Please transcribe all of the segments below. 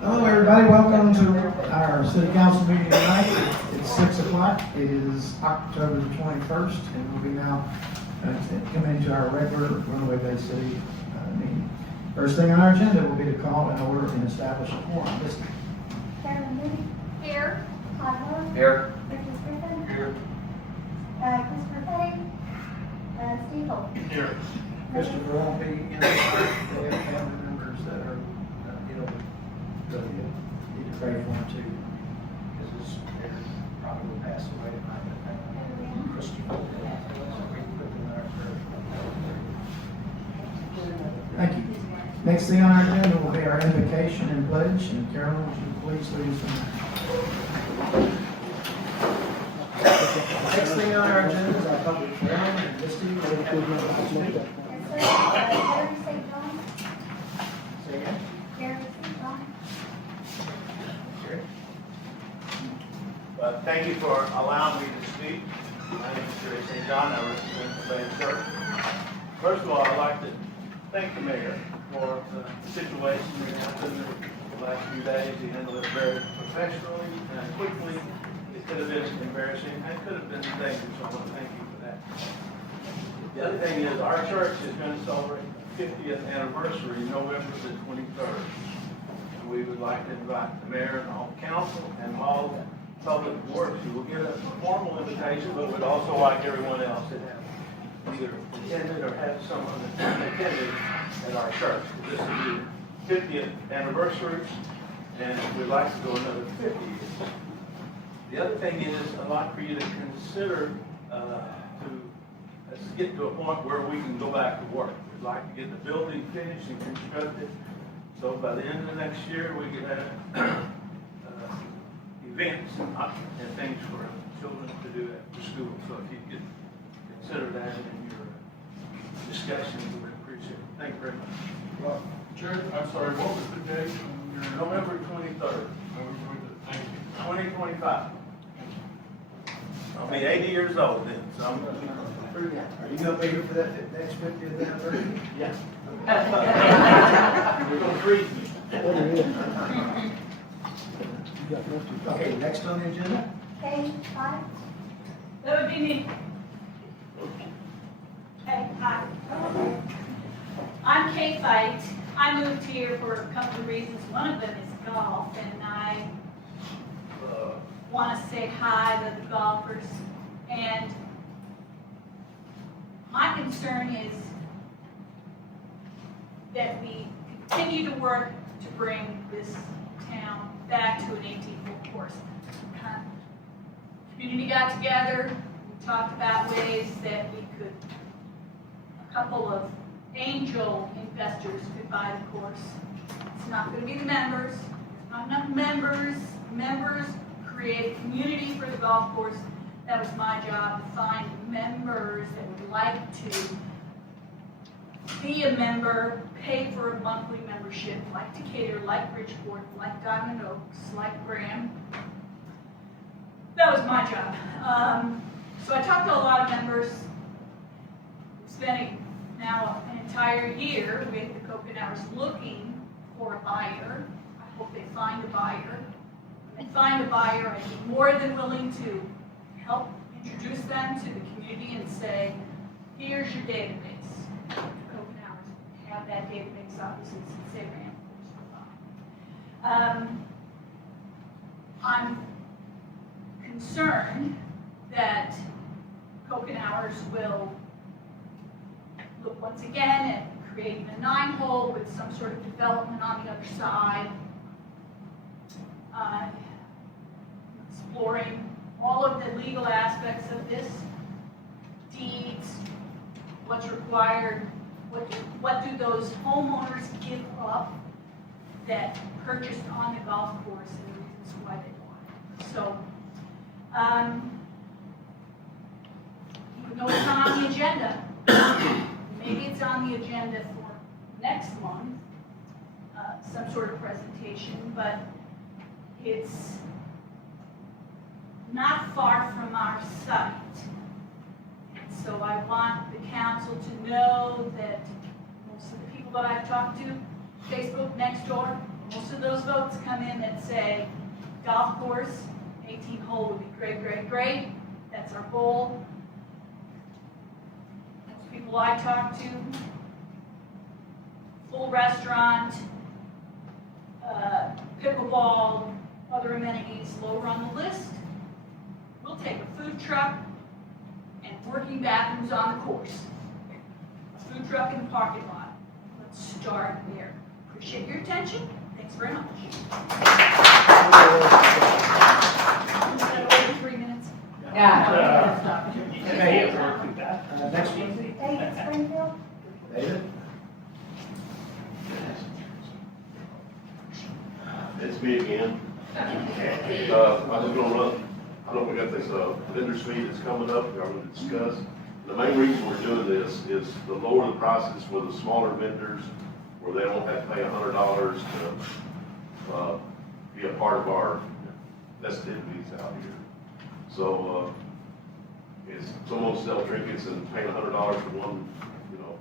Hello, everybody. Welcome to our city council meeting tonight. It's 6 o'clock. It is October the 21st, and we'll be now coming into our regular Runaway Bay City meeting. First thing on our agenda will be to call an order and establish a quorum. This Carolyn Moody. Here. Todd Moore. Here. Richard Griffin. Here. Christopher Petty. Steve Holt. Here. Christopher won't be in the park. They have family members that are ill. So you need to pray for him too, because his parents probably will pass away tonight. Christopher, so we can put them in our prayer. Thank you. Next thing on our agenda will be our invocation and pledge, and Carolyn, would you please lead us in that? Next thing on our agenda is our public forum, and Misty, will you have a Yes, sir. Gary St. John. Say again? Gary St. John. Sure. Thank you for allowing me to speak. My name is Gary St. John. I represent the Bay Church. First of all, I'd like to thank the mayor for the situation we had in the last few days. He handled it very professionally and quickly. It could have been embarrassing and it could have been dangerous, so I want to thank you for that. The other thing is our church is going to celebrate the 50th anniversary November the 23rd. And we would like to invite the mayor and all council and all public works. You will get a formal invitation, but we'd also like everyone else to have either attended or have someone attended at our church. This is the 50th anniversary, and we'd like to go another 50 years. The other thing is, I'd like for you to consider let's get to a point where we can go back to work. We'd like to get the building finished and constructed, so by the end of next year, we can have events and things for children to do after school. So if you could consider that in your discussion, we would appreciate it. Thank you very much. Well, Chair, I'm sorry, what was the date on your November 23rd, Thank you. 2025. I'll be 80 years old then, so I'm Are you going to be here for that next 50th anniversary? yeah. We're going to freeze me. Okay, next on the agenda? Kay Fight. That would be me. Hey, hi. I'm Kay Fight. I moved here for a couple of reasons. One of them is golf, and I want to say hi to the golfers. And my concern is that we continue to work to bring this town back to an 18-hole course. Community got together, we talked about ways that we could, a couple of angel investors could buy the course. It's not going to be the members. There's not enough members. Members create a community for the golf course. That was my job, to find members that would like to be a member, pay for a monthly membership, like Decatur, like Bridgeport, like Diamond Oaks, like Graham. That was my job. So I talked to a lot of members, spending now an entire year with the Coconut looking for a buyer. I hope they find a buyer. When they find a buyer, I'd be more than willing to help introduce them to the community and say, here's your database. Have that database, obviously, since they ran for fine. I'm concerned that Coconut will look once again at creating a 9-hole with some sort of development on the other side, exploring all of the legal aspects of this, deeds, what's required. What do those homeowners give up that purchased on the golf course and the reasons why they want it? So, even though it's not on the agenda, maybe it's on the agenda for next month, some sort of presentation, but it's not far from our site. So I want the council to know that most of the people that I've talked to, Facebook next door, most of those vote quotes come in that say, golf course, 18 hole would be great, great, great. That's our goal. Most people I talk to, full restaurant, pickleball, other amenities lower on the list. We'll take a food truck and working bathrooms on the course. A food truck in the parking lot. Let's start there. Appreciate your attention. Thanks very much. Is that over 3 minutes? Next one. David Springfield. David? It's me again. I'm just gonna run, I know we got this, vendor fee that's coming up, we're gonna discuss. The main reason we're doing this is to lower the prices for the smaller vendors, where they don't have to pay $100 to, be a part of our festivities out here. So, it's someone sell trinkets and paying $100 for one,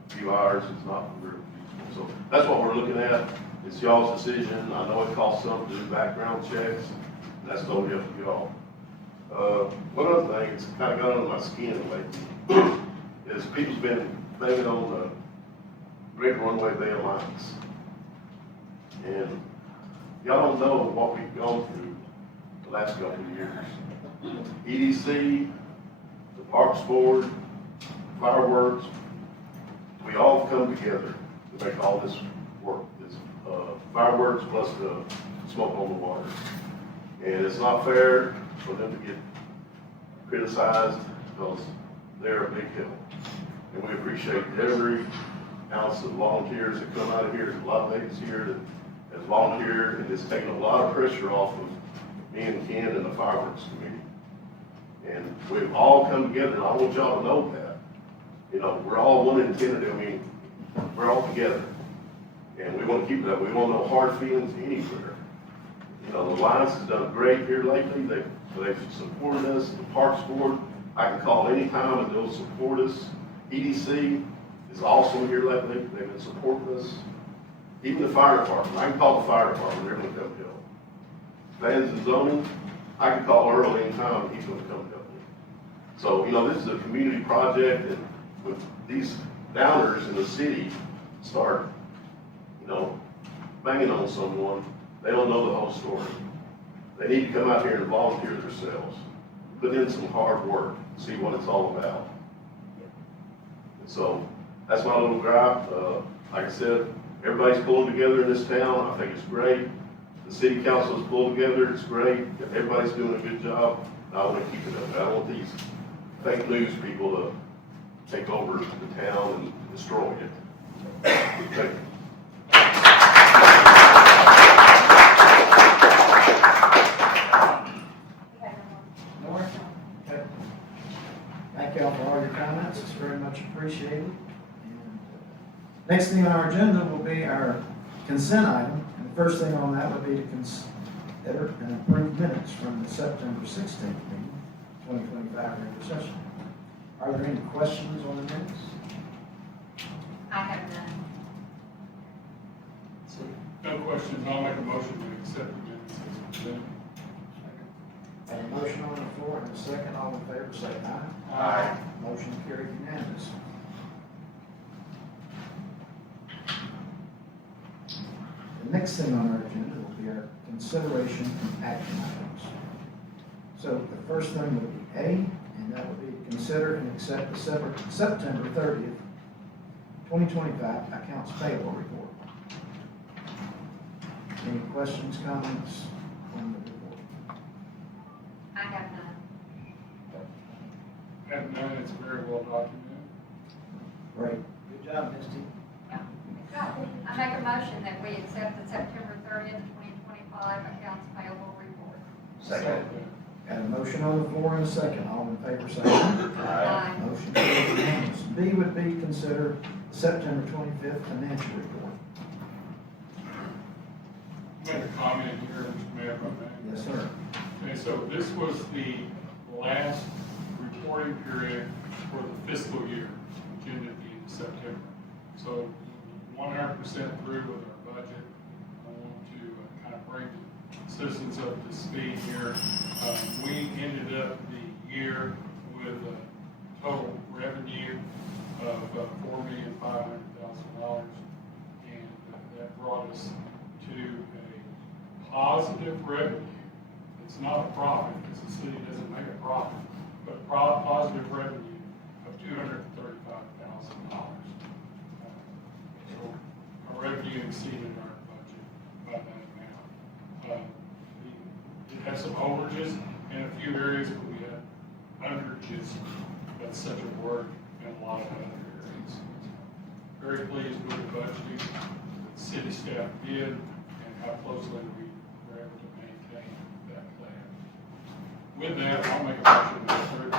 few hours, it's not very feasible. So that's what we're looking at. It's y'all's decision. I know it costs something to do background checks. That's totally up to y'all. One other thing, it's kind of got under my skin lately, is people's been banging on the Great Runaway Bay Alliance. And y'all don't know what we've gone through the last couple of years. EDC, the Parks Board, fireworks, we all come together to make all this work. This fireworks plus the smoke on the water. And it's not fair for them to get criticized because they're a big help. And we appreciate every ounce of volunteers that come out of here. There's a lot of ladies here that has volunteered, and it's taken a lot of pressure off of me and Ken and the fireworks committee. And we've all come together, and I want y'all to know that. We're all one intended. We're all together. And we want to keep that. We want no hard feelings anywhere. The Alliance has done great here lately. They've supported us. The Parks Board, I can call anytime and they'll support us. EDC is also here lately. They've been supporting us. Even the fire department, I can call the fire department. They're going to come help. Plans and zoning, I can call Earl anytime and he's going to come help me. So, this is a community project, and with these downers in the city start, banging on someone, they don't know the whole story. They need to come out here and volunteer themselves, put in some hard work, see what it's all about. And so that's my little gripe. Like I said, everybody's pulling together in this town. I think it's great. The city council is pulled together. It's great. Everybody's doing a good job. I want to keep it up. I don't want these fake news people to take over the town and destroy it. Thank you. Norma? Okay. Thank y'all for all your comments. It's very much appreciated. And next thing on our agenda will be our consent item. And the first thing on that would be to consider and approve minutes from the September 16th meeting, 2025 regular session. Are there any questions on the minutes? I have none. No questions, I'll make a motion to accept the minutes as presented. Have a motion on the floor and a second. All in favor say aye. Aye. Motion carried unanimous. The next thing on our agenda will be our consideration and action items. So the first thing would be A, and that would be to consider and accept the September 30th, 2025 accounts payable report. Any questions, comments on the report? I have none. Have none, it's very well documented. Great. Good job, Misty. I make a motion that we accept the September 30th, 2025 accounts payable report. Second. Got a motion on the floor and a second. All in favor say aye. Aye. Motion carried unanimous. B would be consider September 25th financial report. Make a comment here, Mr. Mayor, if I may. Yes, sir. Okay, so this was the last reporting period for the fiscal year, which ended at the end of September. So 100% through with our budget. I want to kind of bring the citizens up to speed here. We ended up the year with a total revenue of $4,500,000, and that brought us to a positive revenue. It's not a profit, because the city doesn't make a profit, but positive revenue of $235,000. So our revenue exceeded our budget by that amount. It had some overages in a few areas, but we had underages. That's such a word in a lot of other areas. Very pleased with the budgeting that the city staff did and how closely we were able to maintain that plan. With that, I'll make a motion to approve.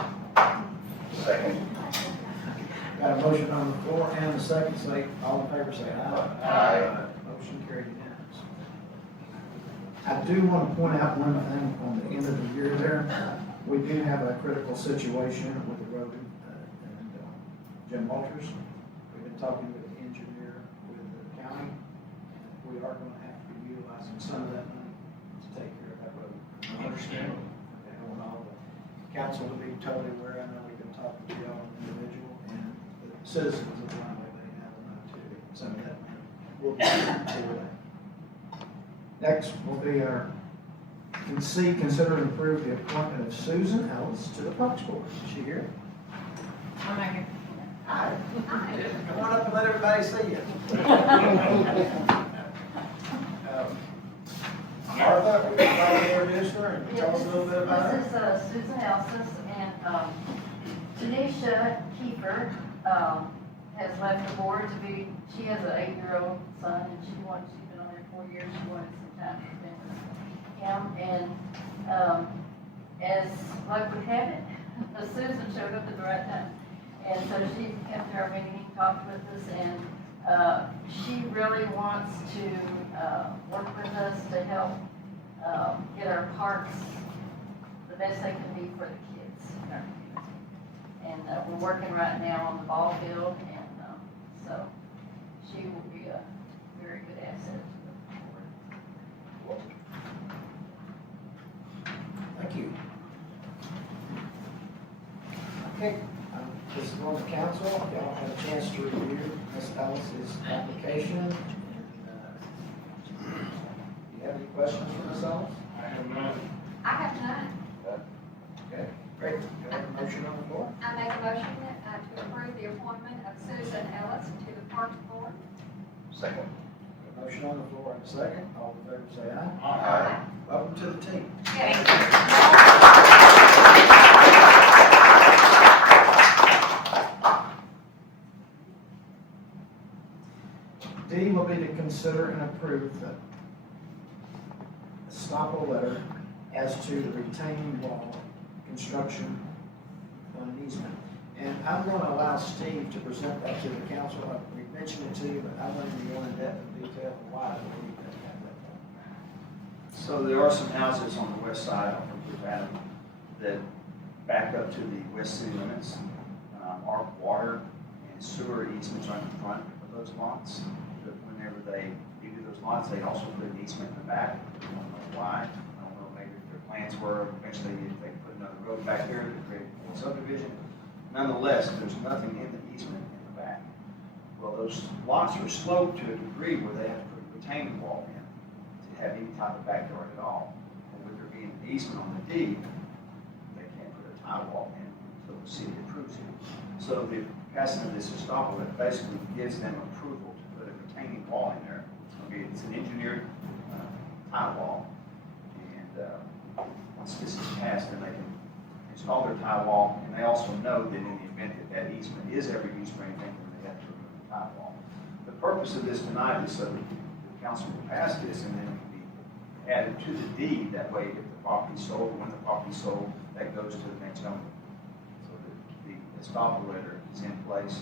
Second. Got a motion on the floor and a second, say, all in favor, say aye. Aye. Motion carried unanimous. I do want to point out one thing on the end of the year there. We do have a critical situation with the road, and Jim Walters. We've been talking with the engineer, with the county. We are going to have to be utilizing some of that money to take care of that road. Understandable. And I want all the council to be totally aware. I know we've been talking to y'all individual, and the citizens of Runaway Bay have to know too. Some of that money will be for that. Next will be our consider and approve the appointment of Susan Ellis to the Parks Board. Is she here? Hi. Come on up and let everybody see you. Martha, would you like to introduce her and tell us a little bit about her? This is Susan Elsis, and Tanisha Kiefer has left the board to be, she has an 8-year-old son, and she's been on there 4 years, she wanted some time to spend with him, and as luck would have it, Susan showed up at the right time, and so she came to our meeting, talked with us, and she really wants to work with us to help get our parks the best they can be for the kids in our community. And we're working right now on the ball field, and so she will be a very good asset to the board. Thank you. Okay, this is on the council. Y'all had a chance to review Ms. Ellis's application. You have any questions for Ms. Ellis? I have none. I have none. Okay, great. Do I have a motion on the floor? I make a motion to approve the appointment of Susan Ellis to the Parks Board. Second. A motion on the floor and a second. All in favor say aye. Aye. Welcome to the team. Thank D will be to consider and approve the estoppel letter as to the retaining wall construction on an easement. And I'm going to allow Steve to present that to the council. We mentioned it to you, but I'm going to go in depth and detail why I believe that happened. So there are some houses on the west side of Adam that back up to the west city limits. Our water and sewer easements are in the front of those lots. But whenever they do those lots, they also put an easement in the back. I don't know why. I don't know, maybe if their plans were eventually if they put another road back there to create a subdivision. Nonetheless, there's nothing in the easement in the back. Well, those lots are sloped to a degree where they have to put a retaining wall in to have any type of backyard at all. And with there being an easement on the deed, they can't put a tie wall in until the city approves it. So the passing of this estoppel, it basically gives them approval to put a retaining wall in there. It's an engineered tie wall. And once this is passed, then they can install their tie wall. And they also know that in the event that that easement is ever used for anything, then they have to remove the tie wall. The purpose of this tonight is so that the council will pass this and then it can be added to the deed. That way, if the property is sold, when the property is sold, that goes to the next owner. So that the estoppel letter is in place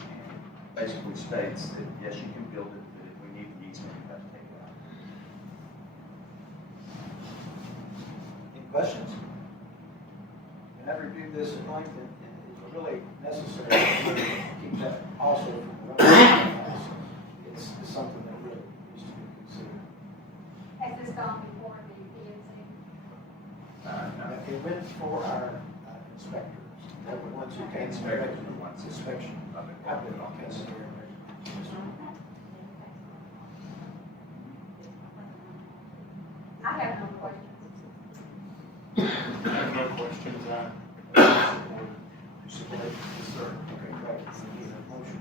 and basically states that yes, you can build it, but if we need the easement, you have to take it out. Any questions? And I've reviewed this at length, and it's really necessary to keep that also from running. It's something that really needs to be considered. Has this gone before the it went for our inspectors. They were the ones who came and directed the inspection. I put it on case here. I have no questions. I have no questions, Support. Yes, sir. Okay, great. Need a motion?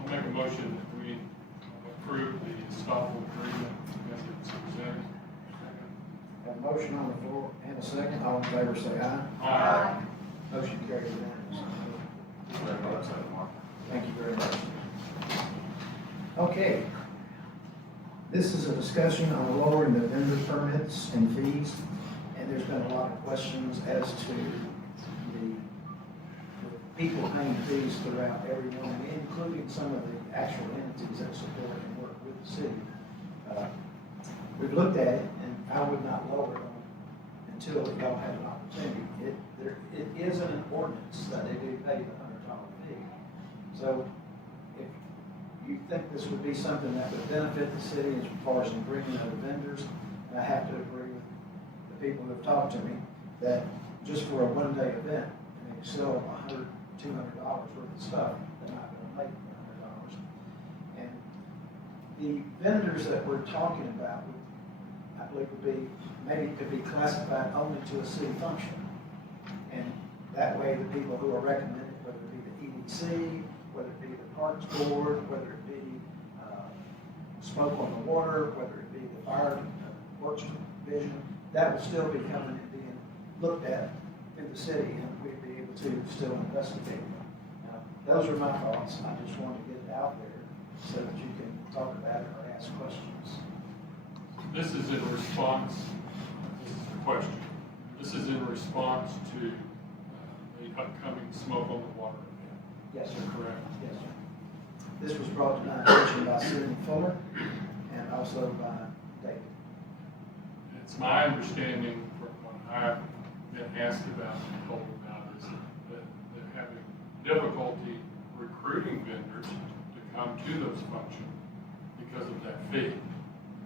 I'll make a motion that we approve the estoppel agreement as it's presented. Have a motion on the floor and a second. All in favor, say aye. Aye. Motion carries unanimously. Thank you very much. Okay. This is a discussion on lowering the vendor permits and fees, and there's been a lot of questions as to the people paying fees throughout everyone, including some of the actual entities that support and work with the city. We've looked at it, and I would not lower them until y'all have an opportunity. It is in an ordinance that they do pay the $100 fee. So if you think this would be something that would benefit the city as far as the bringing of the vendors, and I have to agree with the people who have talked to me, that just for a one-day event, and they sell $100, $200 worth of stuff, they're not gonna make $100. And the vendors that we're talking about, I believe would be, maybe could be classified only to a city function. And that way, the people who are recommended, whether it be the EDC, whether it be the Parks Board, whether it be smoke on the water, whether it be the fire works division, that will still be coming and being looked at in the city, and we'd be able to still investigate them. Now, those are my thoughts. I just wanted to get it out there so that you can talk about it or ask questions. This is in response, this is the question, this is in response to the upcoming Smoke on the Water event. Yes, sir. Correct? Yes, sir. This was brought to my attention by Sidney Fuller and also by David. It's my understanding from what I've been asked about and told about is that they're having difficulty recruiting vendors to come to those functions because of that fee.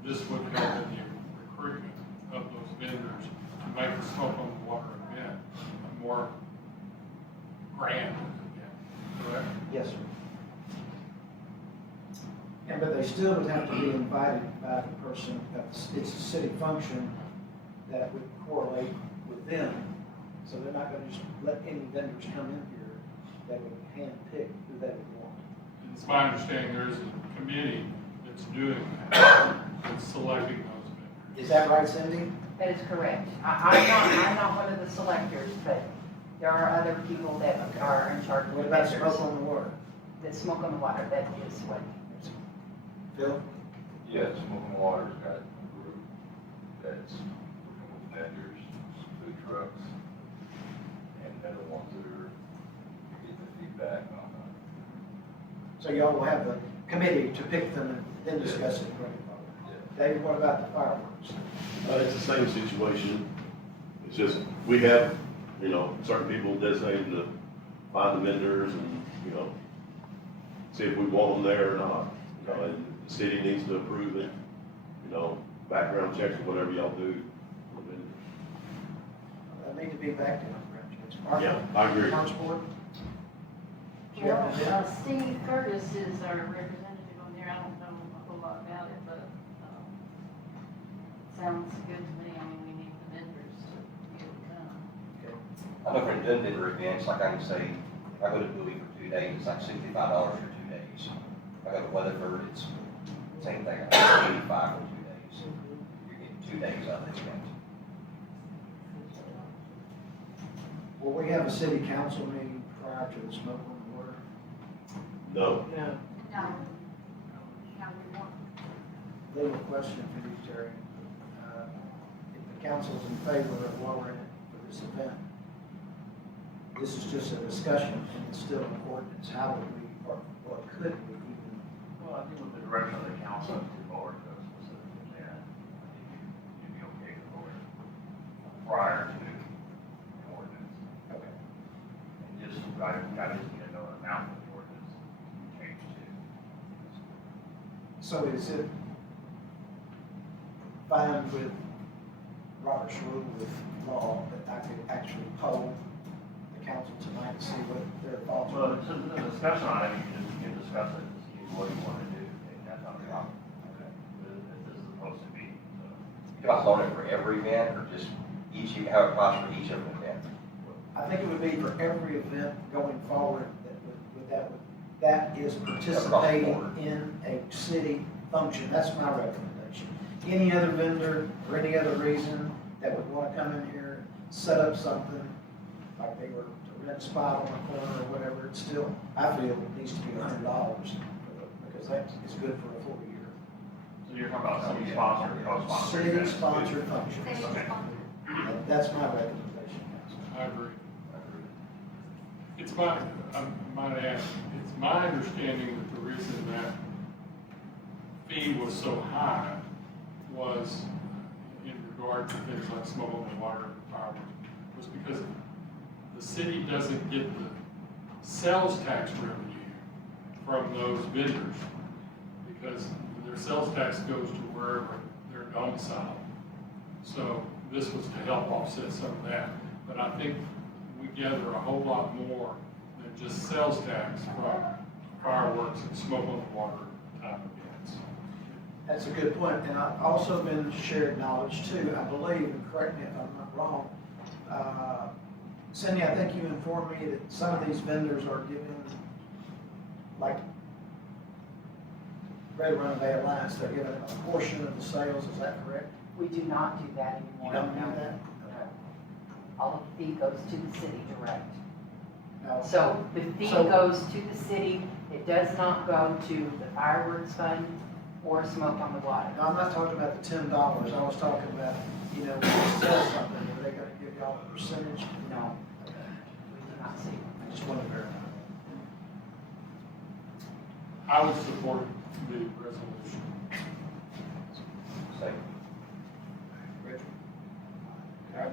This would help in the recruitment of those vendors to make the Smoke on the Water event a more grand event, correct? Yes, sir. And but they still would have to be invited by the person, it's a city function that would correlate with them. So they're not gonna just let any vendors come in here, they would handpick who they would want. It's my understanding there is a committee that's doing that, that's selecting those vendors. Is that right, Cindy? That is correct. I'm not one of the selectors, but there are other people that are in charge of What the about vendors. smoke on the water? The smoke on the water, that is what. Phil? Yeah, Smoking Water's got a group that's working with vendors, food trucks, and they're the ones that are getting the feedback on So y'all will have the committee to pick them and then discuss it. David, what about the fireworks? It's the same situation. It's just, we have, certain people designated to find the vendors and, see if we want them there or not. And the city needs to approve it, background checks or whatever y'all do. I need to be back to it. Yeah, I agree. Parks Board? Well, Steve Curtis is our representative on there. I don't know a whole lot about it, but, sounds good to me. I mean, we need the vendors to be able to come. I know for a done vendor events, like I can say, if I go to Bowie for 2 days, it's like $65 for 2 days. If I go to Weatherford, it's the same thing, $85 for 2 days. You're getting 2 days out of the event. Will we have a city council meeting prior to the smoke on the water? No. No. No. No, we won't. Legal question for you, Terry. If the council's in favor of lowering it for this event, this is just a discussion and it's still an ordinance. How would we, or could we even? Well, I think with the direction of the council to lower those specific event, I think you'd be okay to lower it prior to the ordinance. Okay. And just, I just need to know the amount of the ordinance change to. So is it fine with Robert's rule with law, that I could actually poll the council tonight to see what their thoughts Well, are. since the discussion on it, you can discuss it and see what you want to do, and that's not a problem. Okay. This is supposed to be, so. You about loan it for every event or just each, how it applies for each of them event? I think it would be for every event going forward that is participating in a city function. That's my recommendation. Any other vendor for any other reason that would want to come in here, set up something, like they were to rent a spot on the corner or whatever, it's still, I feel it needs to be $100 because that is good for a full year. So you're talking about city sponsored, co-sponsored. City sponsored functions. City sponsored. That's my recommendation, Council. I agree. It's my, I might add, it's my understanding that the reason that fee was so high was in regard to things like smoke on the water and fireworks, was because the city doesn't get the sales tax revenue from those vendors, because their sales tax goes to wherever they're domiciled. So this was to help offset some of that, but I think we gather a whole lot more than just sales tax from fireworks and smoke on the water type events. That's a good point, and I've also been shared knowledge too, I believe, and correct me if I'm not wrong. Cindy, I think you informed me that some of these vendors are giving, like, Red Runaway Alliance, they're giving a portion of the sales, is that correct? We do not do that You anymore. don't do no. that? All of the fee goes to the city direct. No. So the fee So- goes to the city, it does not go to the fireworks fund or smoke on the water. No, I'm not talking about the $10, I was talking about, you know, when you sell something, are they gonna give y'all a percentage? No, Okay. we do not see. I just want to verify. I would support the resolution. Second. Richard? Okay.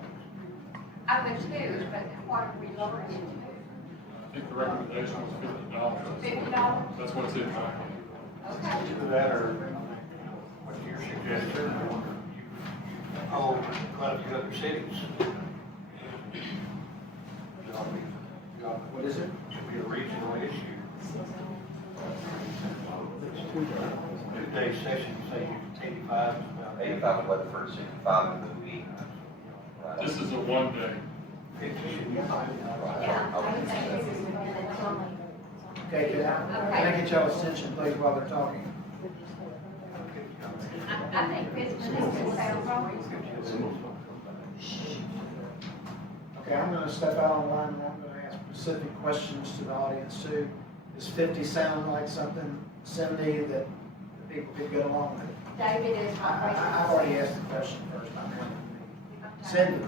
I would too, but what are we lowering it I think the recommendation was $50. to? $50? That's what's in my hand. Okay. Either that or what you're suggesting, oh, quite a few other cities. What is it? Should be a regional issue. 2-day session, say 85. 85 in Weatherford, 65 in Bowie. This is a one-day. Okay, can I get y'all's attention, please, while they're talking? I think Christmas is good sales always. Okay, I'm gonna step out on line and I'm gonna ask specific questions to the audience too. Does 50 sound like something, Cindy, that the people could get along with? David is my I've already asked the question first time. Cindy?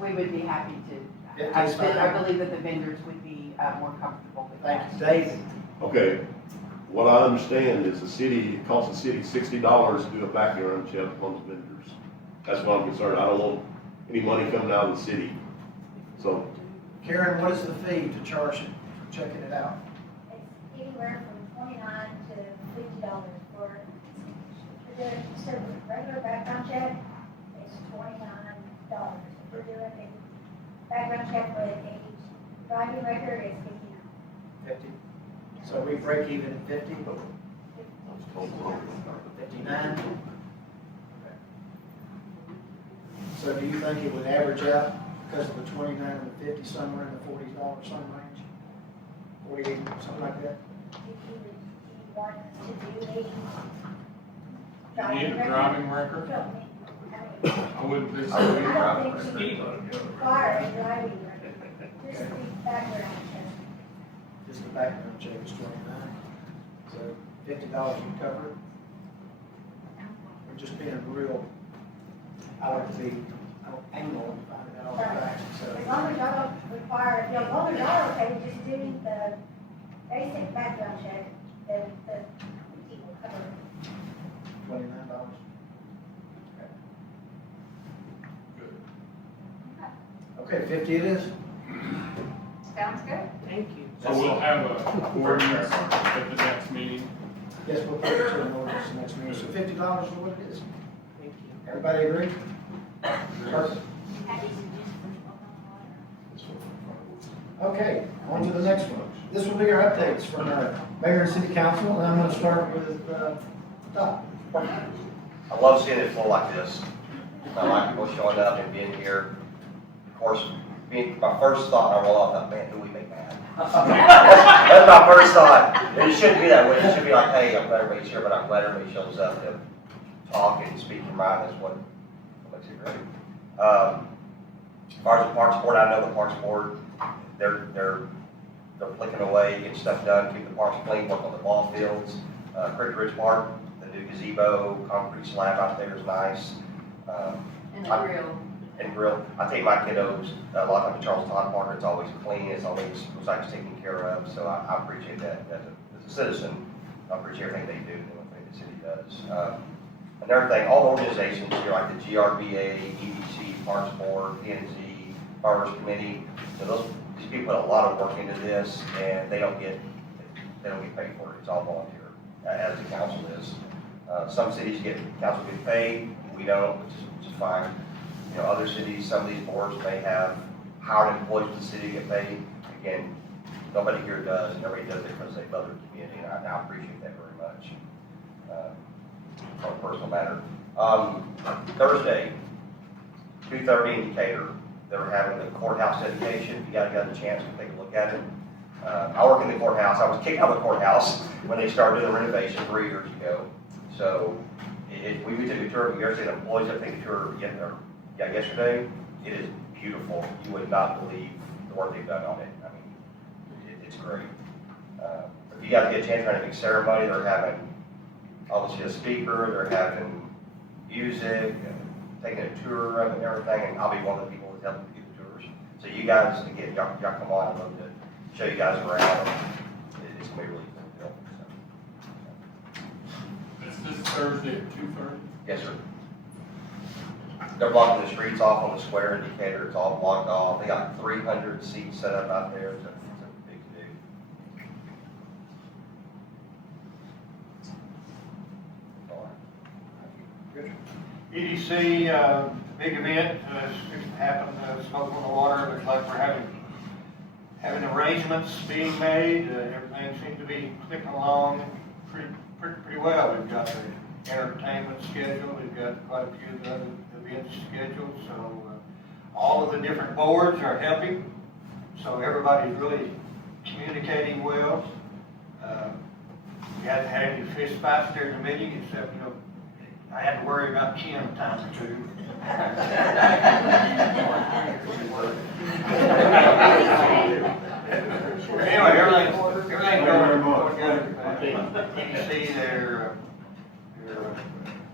We would be happy to, It I is fine. I believe that the vendors would be more comfortable with that. Thank you. David? Okay, what I understand is the city, it costs the city $60 to do a background check on the vendors. That's what I'm concerned, I don't want any money coming out of the city. So, Karen, what is the fee to charge it for checking it out? It's anywhere from $29 to $50 for doing instead of a regular background check, it's $29. If we're doing a background check with a driving record, it's $59. 50? So we break even at 50? 59? Okay. So do you think it would average out because of the 29 and the 50, somewhere in the $40 some range? 48, something like that? If you would want to do a You need a driving record? No, I wouldn't think so. I don't think you require a driving record, just the background check. Just the background check is 29. So $50 would cover it. We're just being real, I like to be anal and find out all the facts. As long as y'all don't require, if y'all okay with just doing the basic background check, then the fee will cover it. $29. Good. Okay, 50 it is. Sounds good. Thank you. So we'll have a ordinance at the next meeting. Yes, we'll put it to an ordinance the next meeting. So $50 is what it is. Thank you. Everybody agree? Perfect. Okay, on to the next one. This will be our updates from our mayor and city council, and I'm gonna start with, Doc. I love seeing it full like this. I like people showing up and being here. Of course, my first thought, I roll off that, man, who we make mad? That's my first thought. And it shouldn't be that way. It should be like, hey, I'm glad everybody's here, but I'm glad everybody shows up to talk and speak their mind. That's what makes it great. As far as the Parks Board, I know the Parks Board, they're flicking away, getting stuff done, keep the parks clean, work on the ball fields. Cricket Ridge Park, the new gazebo, concrete slab out there is nice. And the grill. And grill. I take my kiddos, a lot of times at Charles Todd Park, it's always clean, it's always, looks like it's taken care of, so I appreciate that. As a citizen, I appreciate everything they do and everything the city does. Another thing, all organizations here, like the GRBA, EDC, Parks Board, PNZ, Farmers Committee, so these people put a lot of work into this, and they don't get paid for it. It's all volunteer, as the council is. Some cities council get paid, we don't, which is fine. You know, other cities, some of these boards may have hired employees of the city to get paid. Again, nobody here does, and everybody does it because they love their community, and I appreciate that very much. On a personal matter. Thursday, 2:30 in Decatur, they're having the courthouse dedication. If you guys got a chance to take a look at it. I work in the courthouse. I was kicked out of the courthouse when they started doing the renovation 3 years ago. So we took a tour. We actually had employees that take a tour yesterday. It is beautiful. You would not believe the work they've done on it. I mean, it's great. If you guys get a chance to have a big ceremony, they're having obviously a speaker, they're having music, and taking a tour of it and everything, and I'll be one of the people who's helping to do the tours. So you guys, again, y'all come on, I'd love to show you guys around. It's gonna be really cool. It's this Thursday at 2:30? Yes, sir. They're blocking the streets off on the square in Decatur. It's all blocked off. They got 300 seats set up out there. It's a big to do. EDC, big event, happened, Smoke on the Water. Looks like we're having arrangements being made. Everything seems to be clicking along pretty well. We've got the entertainment scheduled. We've got quite a few of the other events scheduled. So all of the different boards are helping. So everybody's really communicating well. We haven't had any fist fights during the meeting, except, I had to worry about Kim a time or two. Anyway, everything's going good. EDC, they're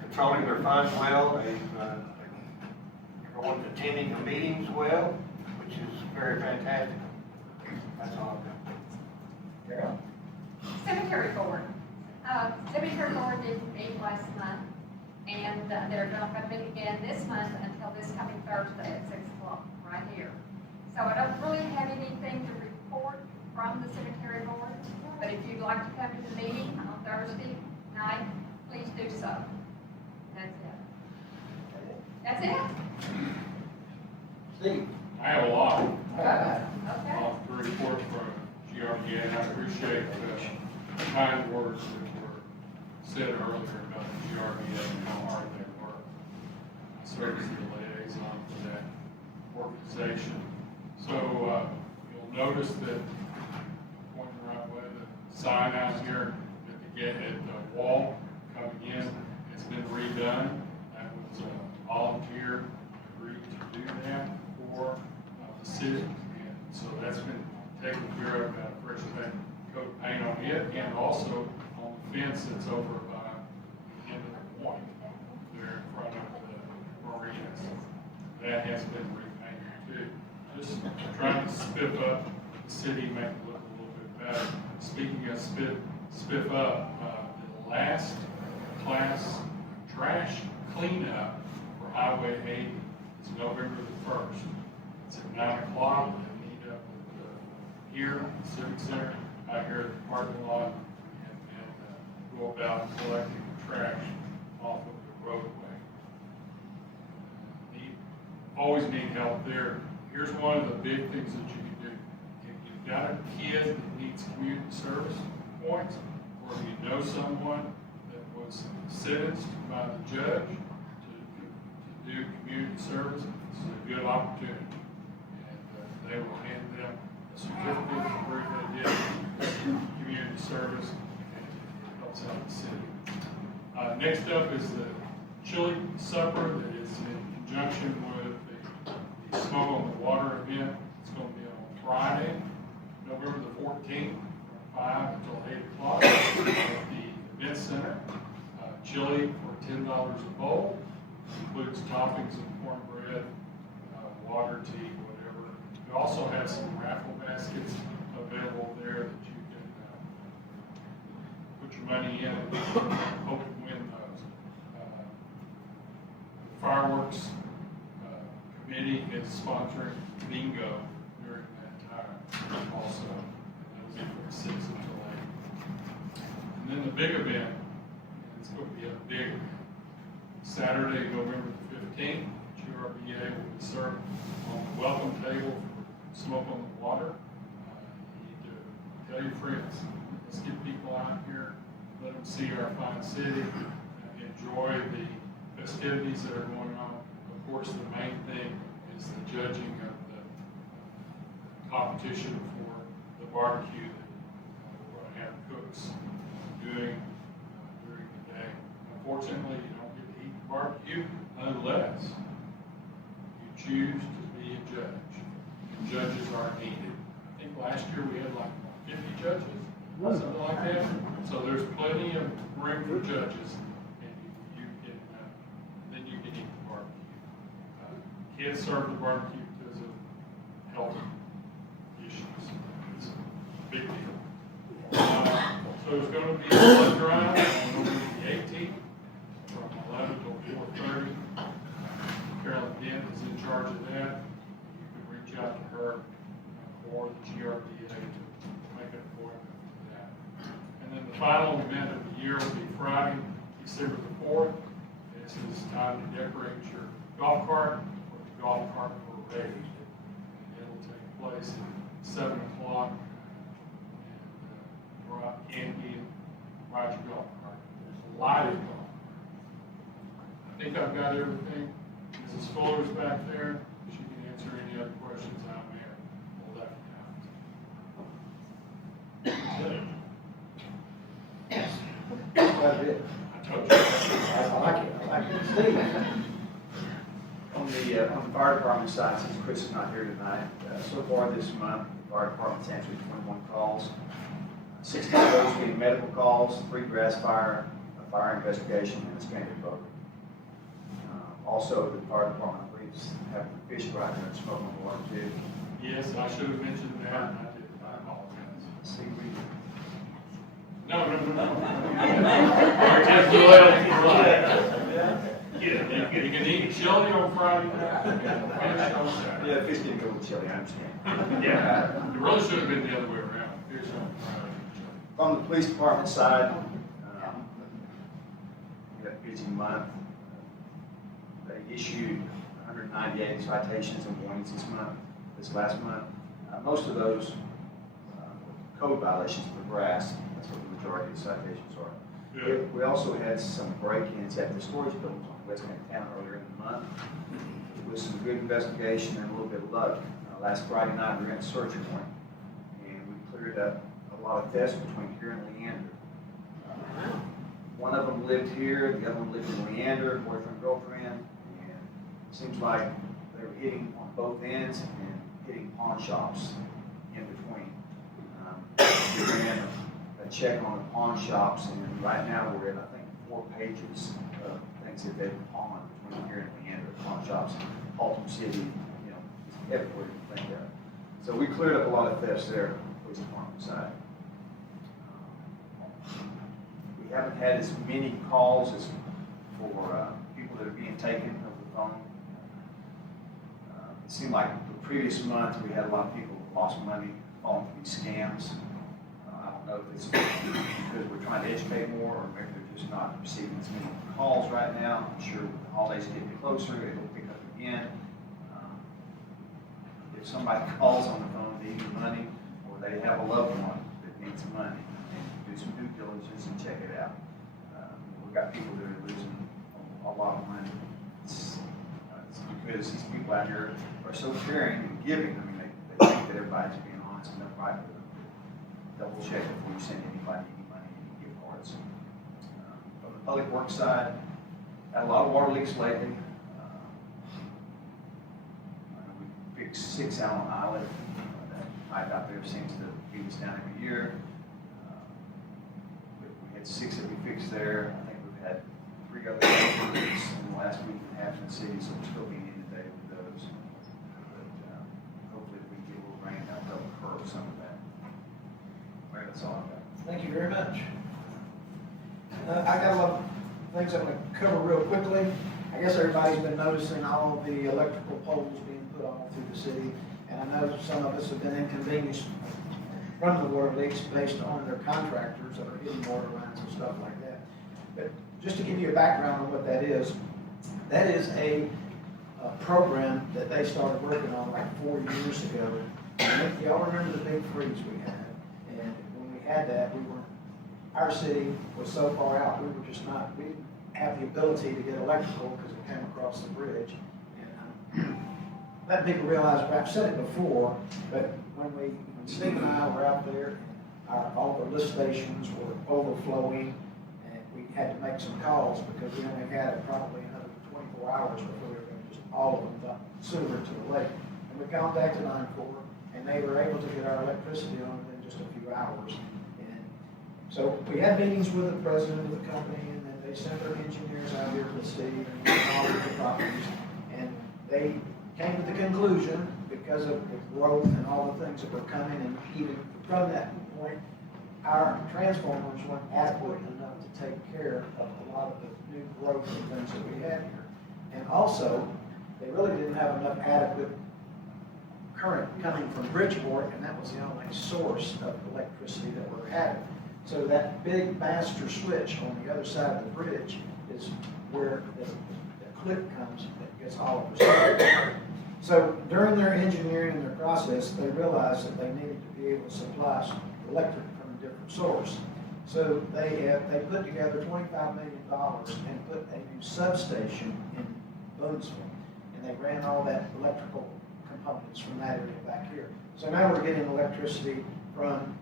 controlling their funds well. Everyone's attending the meetings well, which is very fantastic. That's all I've got. Cemetery Board. Cemetery Board didn't meet last month, and they're not going to meet again this month until this coming Thursday at 6 o'clock, right here. So I don't really have anything to report from the Cemetery Board, but if you'd like to come to the meeting on Thursday night, please do so. That's it. That's it? Steve. I have a lot. Okay. To report from GRBA, and I appreciate the kind words that were said earlier about the GRBA and how hard they work. I serve as the liaison for that organization. So you'll notice that, pointing the right way, the sign out here at the wall coming in has been redone. That was a volunteer agreed to do that for the city, and so that's been taken care of. Got a fresh coat of paint on it, and also on the fence that's over by the end of the point there in front of the marinas. That has been repainted too. Just trying to spiff up the city, make it look a little bit better. Speaking of spiff up, the last class trash cleanup for Highway 80 is November the 1st. It's at 9 o'clock. They meet up here at the Civic Center, out here at the parking lot, and go about collecting trash off of the roadway. Need always need help there. Here's one of the big things that you can do. If you've got a kid that needs community service points, or if you know someone that was sentenced by the judge to do community service, this is a good opportunity. And they will hand them a certificate to prove they did community service, and it helps out the city. Next up is the chili supper that is in conjunction with the Smoke on the Water event. It's going to be on Friday, November the 14th, from 5 until 8 o'clock at the event center. Chili for $10 a bowl. Includes toppings of cornbread, water, tea, whatever. We also have some raffle baskets available there that you can put your money in and hope to win those. The fireworks committee is sponsoring bingo during that time also. That'll be from 6 until 8. And then the big event, it's going to be a big event. Saturday, November the 15th, GRBA will be served on the welcome table for Smoke on the Water. You need to tell your friends. Let's get people out here, let them see our fine city, enjoy the festivities that are going on. Of course, the main thing is the judging of the competition for the barbecue that we're going to have cooks doing during the day. Unfortunately, you don't get to eat the barbecue unless you choose to be a judge. And judges are needed. I think last year we had like 50 judges, something like that. So there's plenty of room for judges, and you can then you can eat the barbecue. Can't serve the barbecue because of health issues. It's a big deal. So there's going to be a blood drive on November the 18th from 11 till 4:30. Carolyn Dent is in charge of that. You can reach out to her or the GRDA to make an appointment for that. And then the final event of the year will be Friday, December the 4th. This is time to decorate your golf cart or the golf cart parade. And it'll take place at 7 o'clock. And go out candy and ride your golf cart. There's a lighted golf cart. I think I've got everything. Mrs. Fuller's back there. She can answer any other questions I may have left out. Yes. Quite a bit. I told you. I like it. On the fire department side, since Chris is not here tonight, so far this month, the fire department's answered 21 calls. 16 of those being medical calls, 3 grass fire, a fire investigation, and a standard vote. Also, the fire department, I believe, is having a fish fry there and Smoke on the Water too. Yes, I should have mentioned that. I did. I apologize. Seaweed. No. Just loyalty for life. You can eat chili on Friday night and fish on Saturday. Yeah, fish didn't go with chili, I understand. Yeah, it really should have been the other way around. Fish on Friday. From the police department side, we had a busy month. They issued 198 citations and warnings this last month. Most of those code violations for grass. That's what the majority of the citations are. Good. We also had some break-ins at the storage buildings on West End Town earlier in the month. With some good investigation and a little bit of luck. Last Friday night, we were in a search warrant, and we cleared up a lot of thefts between here and Leander. One of them lived here, the other one lived in Leander, boyfriend, girlfriend, and it seems like they were hitting on both ends and hitting pawn shops in between. We ran a check on the pawn shops, and right now we're at, I think, 4 pages of things that they've pawned between here and Leander, pawn shops, Alton City, you know, everywhere you think of. So we cleared up a lot of thefts there, police department side. We haven't had as many calls as for people that are being taken over the phone. It seemed like the previous month we had a lot of people who lost money falling for these scams. I don't know if it's because we're trying to educate more or maybe they're just not receiving as many calls right now. I'm sure the holidays getting closer, it'll pick up again. somebody calls on the phone needing money, or they have a loved one that needs money, and do some due diligence and check it out. We've got people that are losing a lot of money. It's because these people out here are so caring and giving. I mean, they think that everybody's being honest and everybody will double check before you send anybody any money, any gift cards. From the public works side, had a lot of water leaks lately. We fixed 6 Allen Island. That pipe out there seems to beat us down every year. We had 6 that we fixed there. I think we've had 3 other leaks in the last week and a half in the city, so we're still being inundated with those. But hopefully if we get a little rain, that'll help curb some of that. Well, that's all I've got. Thank you very much. I got a lot of things I'm going to cover real quickly. I guess everybody's been noticing all of the electrical poles being put all through the city, and I know some of us have been inconvenienced from the water leaks based on their contractors that are hitting water lines and stuff like that. But just to give you a background on what that is a program that they started working on like 4 years ago. And y'all remember the big freeze we had? And when we had that, our city was so far out, we didn't have the ability to get electrical because it came across the bridge. And let people realize, I've said it before, but when Steve and I were out there, all the lift stations were overflowing, and we had to make some calls because we only had probably another 24 hours before we were going to just all of them dump sewer to the lake. And we contacted Encore, and they were able to get our electricity on within just a few hours. And so we had meetings with the president of the company, and then they sent their engineers out here with Steve and all of the properties, and they came to the conclusion, because of the growth and all the things that were coming, and even from that point, our transformers weren't adequate enough to take care of a lot of the new growth and things that we had here. And also, they really didn't have enough adequate current coming from Bridgeport, and that was the only source of electricity that we're having. So that big master switch on the other side of the bridge is where the clip comes that gets all of us. So during their engineering and their process, they realized that they needed to be able to supply electric from a different source. So they put together $25 million and put a new substation in Boonsville. And they ran all that electrical components from that area back here. So now we're getting electricity from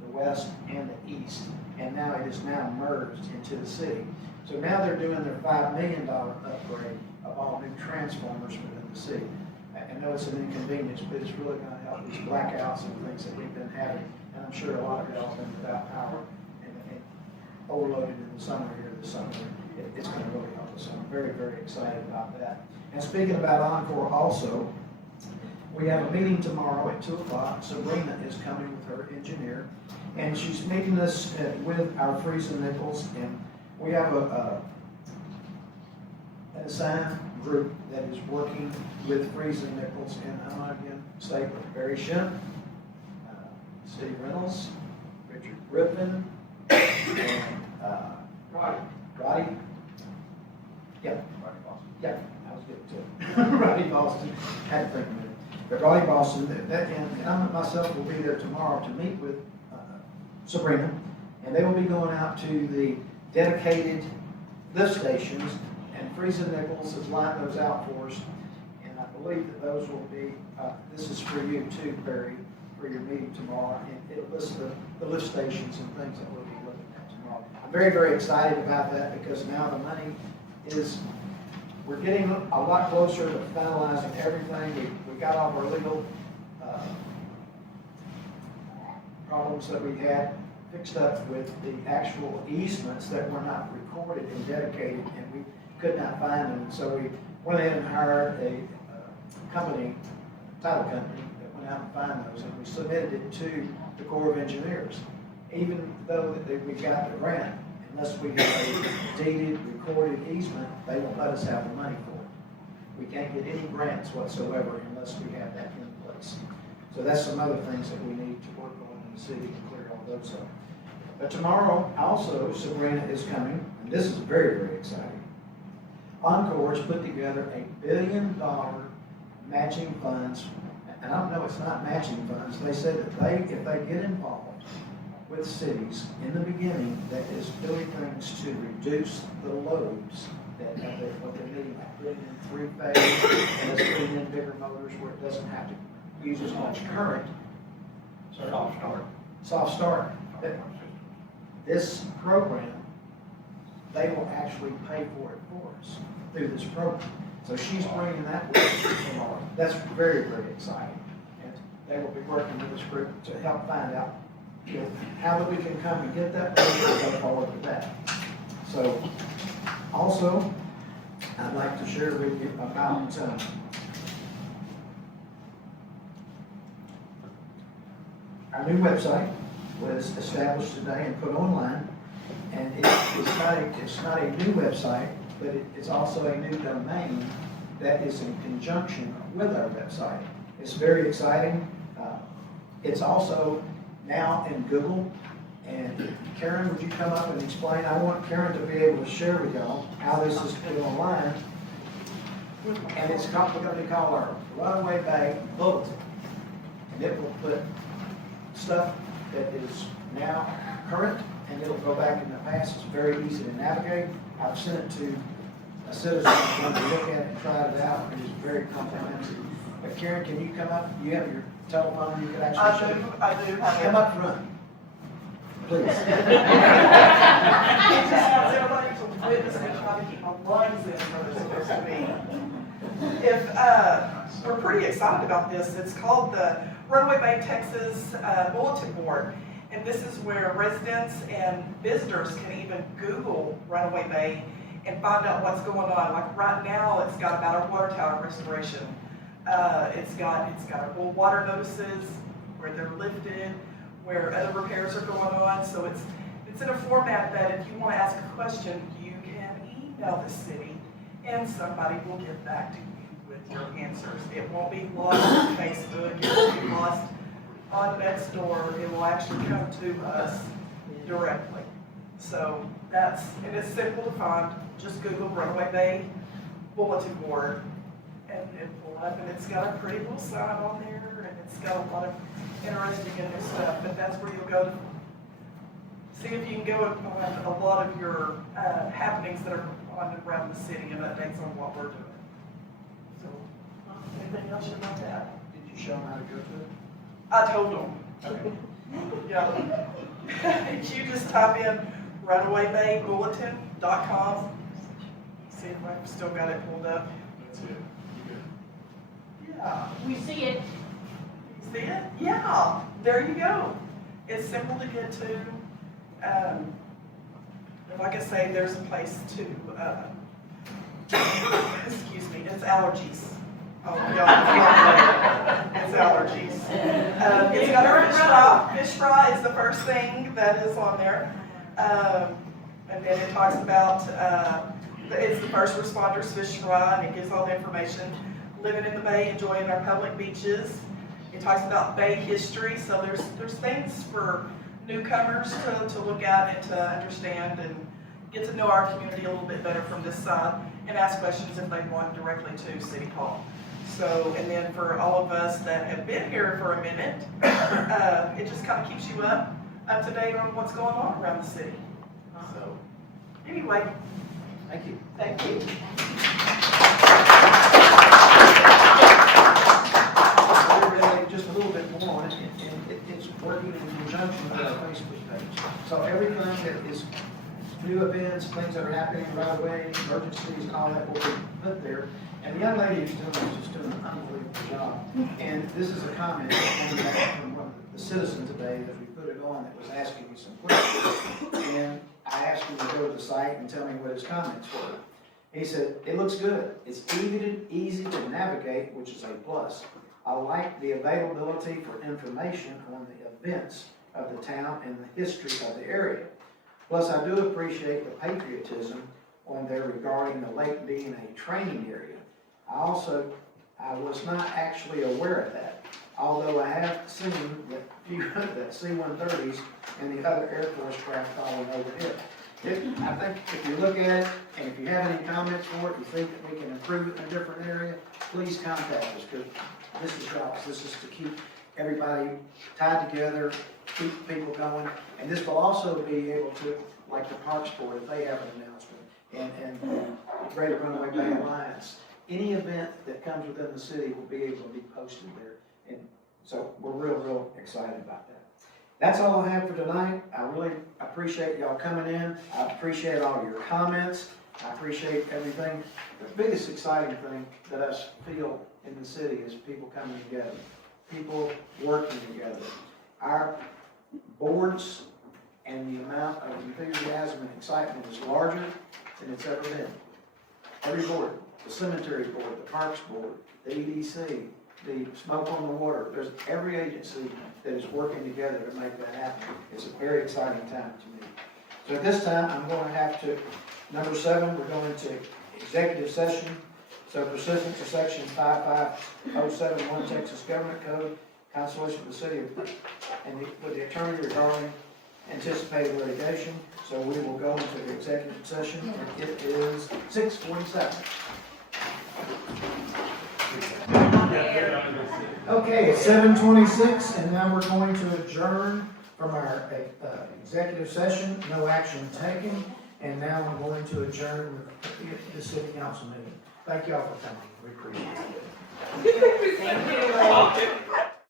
the west and the east, and now it is now merged into the city. So now they're doing their $5 million upgrade of all new transformers within the city. I know it's an inconvenience, but it's really going to help these blackouts and things that we've been having. And I'm sure a lot of y'all have been without power and overloaded in the summer here this summer. It's going to really help us. I'm very, very excited about that. And speaking about Encore also, we have a meeting tomorrow at 2 o'clock. Sabrina is coming with her engineer, and she's meeting us with our Freeze and Nichols, and we have an assigned group that is working with Freeze and Nichols, and I'm going to again state with Barry Shimp, Steve Reynolds, Richard Griffin, and Roddy. Yeah, I was getting to it. Roddy Boston. Had to think a minute. But Roddy Boston, and I myself will be there tomorrow to meet with Sabrina, and they will be going out to the dedicated lift stations, and Freeze and Nichols has lined those out for us, and I believe that those will be, this is for you too, Barry, for your meeting tomorrow, and it lists the lift stations and things that we'll be looking at tomorrow. I'm very, very excited about that because now the money is, we're getting a lot closer to finalizing everything. We got all our legal problems that we had fixed up with the actual easements that were not recorded and dedicated, and we could not find them. So we went ahead and hired a title company that went out and found those, and we submitted it to the Corps of Engineers. Even though we got the grant, unless we have a deeded, recorded easement, they won't let us have the money for it. We can't get any grants whatsoever unless we have that in place. So that's some other things that we need to work on in the city to clear all those up. But tomorrow, also, Sabrina is coming, and this is very, very exciting. Encore has put together $1 billion matching funds. and I know it's not matching funds, they said that if they get involved with cities in the beginning, that is doing things to reduce the loads that what they're needing, like putting in 3-phase, and it's putting in bigger motors where it doesn't have to use as much current. Soft start. This program, they will actually pay for it for us through this program. So she's bringing that with us tomorrow. That's very, very exciting. And they will be working with this group to help find out, how that we can come and get that program and go forward with that. So, also, I'd like to share with you about our new website was established today and put online, and it's not a new website, but it's also a new domain that is in conjunction with our website. It's very exciting. It's also now in Google. And Karen, would you come up and explain? I want Karen to be able to share with y'all how this is put online. And it's we're going to be called our Runaway Bay Bulletin. And it will put stuff that is now current, and it'll go back in the past. It's very easy to navigate. I've sent it to a citizen who wanted to look at it and try it out, and it's very comprehensive. But Karen, can you come up? You have your telephone, you can actually show. I do have it. Come up front, please. I just want everybody to witness and try to keep my lungs in where they're supposed to be. We're pretty excited about this. It's called the Runaway Bay, Texas Bulletin Board. And this is where residents and visitors can even Google Runaway Bay and find out what's going on. Like right now, it's got about our water tower restoration. It's got our full water notices, where they're lifted, where other repairs are going on. So it's in a format that if you want to ask a question, you can email the city and somebody will get back to you with your answers. It won't be lost on Facebook, it won't be lost on Nextdoor. It will actually come to us directly. So and it's simple to find. Just Google Runaway Bay Bulletin Board and pull up, and it's got a pretty little sign on there, and it's got a lot of interesting and new stuff, but that's where you'll go to see if you can go and find a lot of your happenings that are on around the city and updates on what we're doing. So, anything else you'd like to add? Did you show them how to go to it? I told them. Okay. Yeah. You just type in runawaybaybulletin.com. See if I've still got it pulled up. That's it. You good. Yeah. We see it. See it? Yeah, there you go. It's simple to get to. And like I say, there's a place to, excuse me, it's allergies. Oh, yeah, it's allergies. It's got our fish fry. Fish fry is the first thing that is on there. And then it talks about, it's the first responders fish fry, and it gives all the information. Living in the Bay, enjoying our public beaches. It talks about Bay history, so there's things for newcomers to look at and to understand and get to know our community a little bit better from this side and ask questions if they want directly to City Hall. So, and then for all of us that have been here for a minute, it just kind of keeps you up to date on what's going on around the city. So, anyway. Thank you. Thank you. Just a little bit more on it, and it's working in conjunction with our Facebook page. So everything that is new events, things that are happening right away, emergencies, all that will be put there. And the young lady who's doing it is just doing an unbelievable job. And this is a comment that came back from one of the citizens today that we put it on that was asking me some questions. And I asked him to go to the site and tell me what his comments were. He said, it looks good. It's easy to navigate, which is a plus. I like the availability for information on the events of the town and the history of the area. Plus, I do appreciate the patriotism on there regarding the lake being a training area. I was not actually aware of that, although I have seen that C-130s and the other Air Force craft following over it. I think if you look at it, and if you have any comments for it, you think that we can improve it in a different area, please contact us, because this is jobs, this is to keep everybody tied together, keep people going, and this will also be able to, like the Parks Board, if they have an announcement, and the Greater Runaway Bay Alliance, any event that comes within the city will be able to be posted there, and so we're real excited about that. That's all I have for tonight. I really appreciate y'all coming in. I appreciate all your comments. I appreciate everything. The biggest exciting thing that I feel in the city is people coming together, people working together. Our boards and the amount of enthusiasm and excitement is larger than it's ever been. Every board, the cemetery board, the parks board, the EDC, the smoke on the water, there's every agency that is working together to make that happen. It's a very exciting time to me. So at this time, I'm going to have to, number 7, we're going to executive session. So pursuant to section 55071 Texas Government Code, consultation with the city of, and with the attorney regarding anticipated litigation. So we will go into the executive session, and it is 6:47. Okay, it's 7:26, and now we're going to adjourn from our executive session, no action taken, and now I'm going to adjourn the city council meeting. Thank you all for coming, we appreciate it. Thank you.